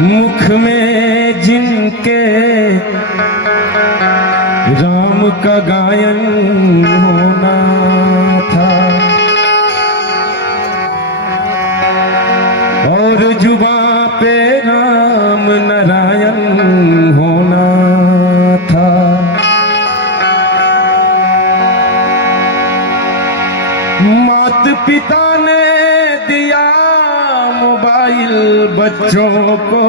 मुख में जिनके राम का गायन होना था और जुबां पे राम नारायण होना था। माता पिता ने दिया मोबाइल बच्चों को,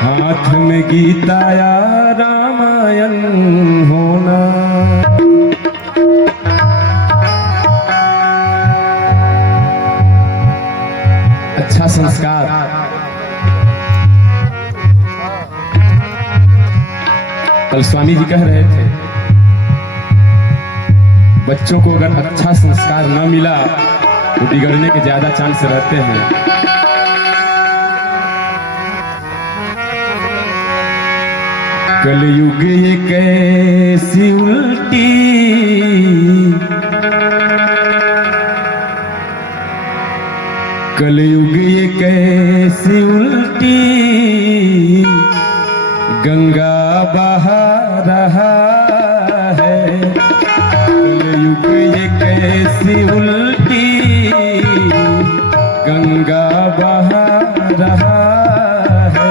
हाथ में गीता या रामायण होना। अच्छा संस्कार कल स्वामी जी कह रहे थे, बच्चों को अगर अच्छा संस्कार न मिला तो बिगड़ने के ज्यादा चांस रहते हैं। कलयुग ये कैसी उल्टी कलयुग ये कैसी उल्टी गंगा बहा रहा है। कलयुग ये कैसी उल्टी गंगा बहा रहा है।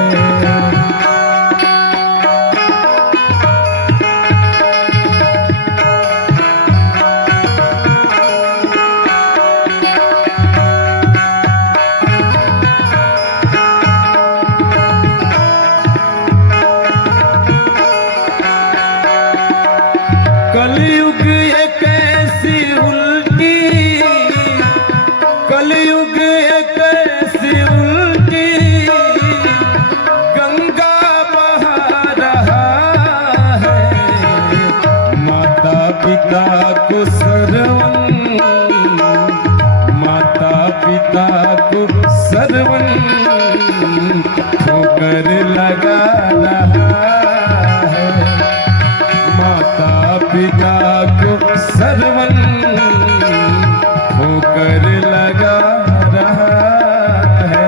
कलयुग ये कैसी उल्टी कलयुग ये कैसी उल्टी गंगा बहा रहा है। माता पिता को सर्वन माता पिता को सर्वन ठोकर लगा रहा है। माता पिता को सर्वन होकर लगा रहा है।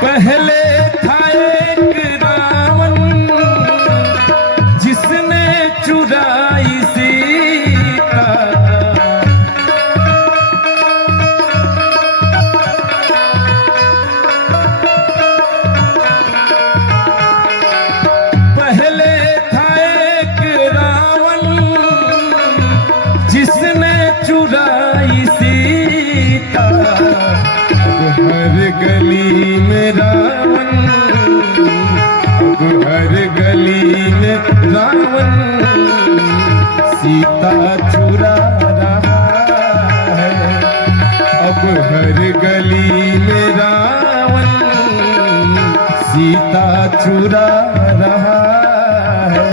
पहले था एक रावण जिसने चुराई सीता। पहले था एक रावण जिसने चुराई सीता। हर गली में रावण हर गली में रावण सीता चुरा रहा है। अब हर गली में रावण सीता चुरा रहा है।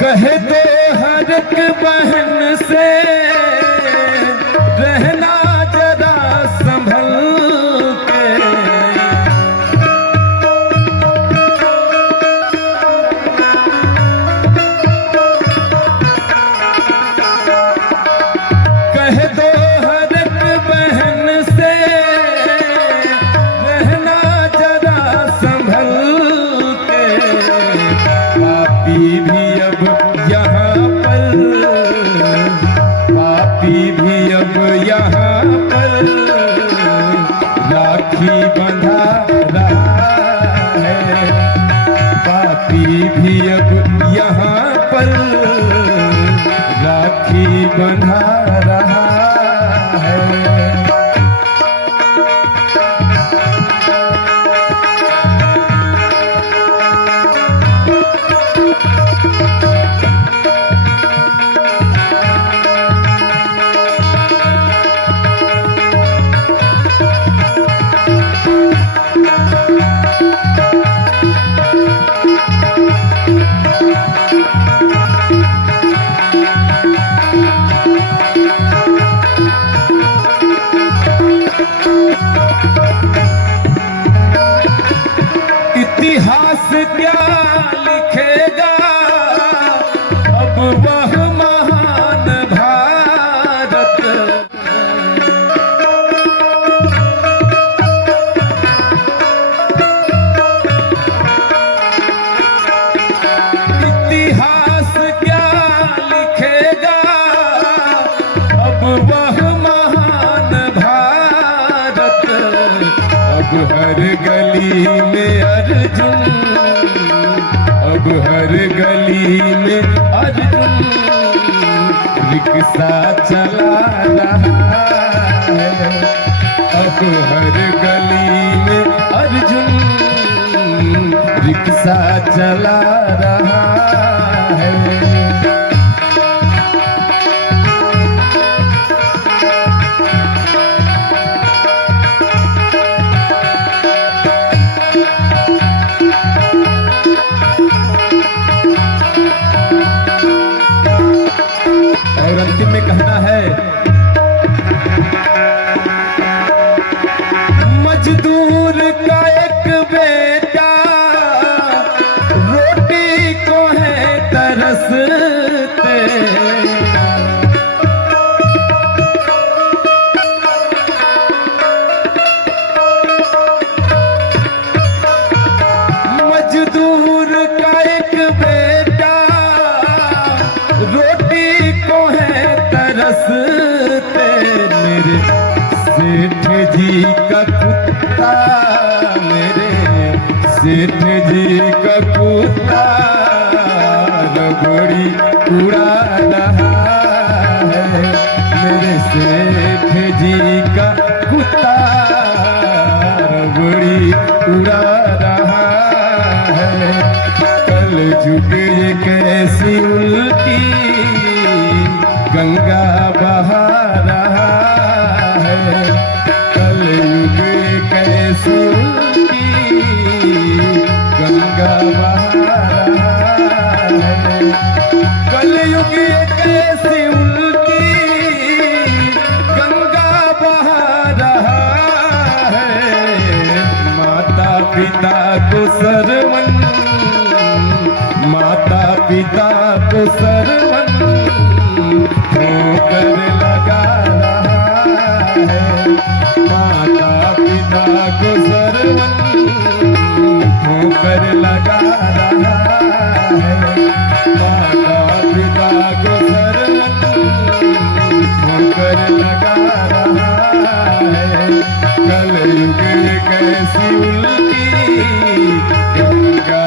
कहे तो हर एक बहन से रहना जरा संभल के। अर्जुन, अब हर गली में अर्जुन रिक्शा चला रहा है। अब हर गली में अर्जुन रिक्शा चला रहा है। और अंतिम में कहना है, मजदूर का एक बेटा रोटी को है तरसते, मजदूर का एक बेटा रोटी को है तरसते, मेरे सेठ जी का कुत्ता, मेरे सेठ जी का कुत्ता रगड़ी उड़ा रहा है। मेरे सेठ जी का कुत्ता रगड़ी उड़ा रहा है। कल जुग एक ऐसी उल्टी गंगा बहा रहा है। कल युग एक ऐसी उल्टी गंगा बहा रहा है। कल युग एक ऐसी उल्टी गंगा बहा रहा है। माता पिता को सरवन, माता पिता को सरवन ठोकर लगा रहा है। माता पिता को सरवन ठोकर लगा रहा है। माता पिता को सरवन ठोकर लगा रहा है। कल युग एक ऐसी उल्टी गंगा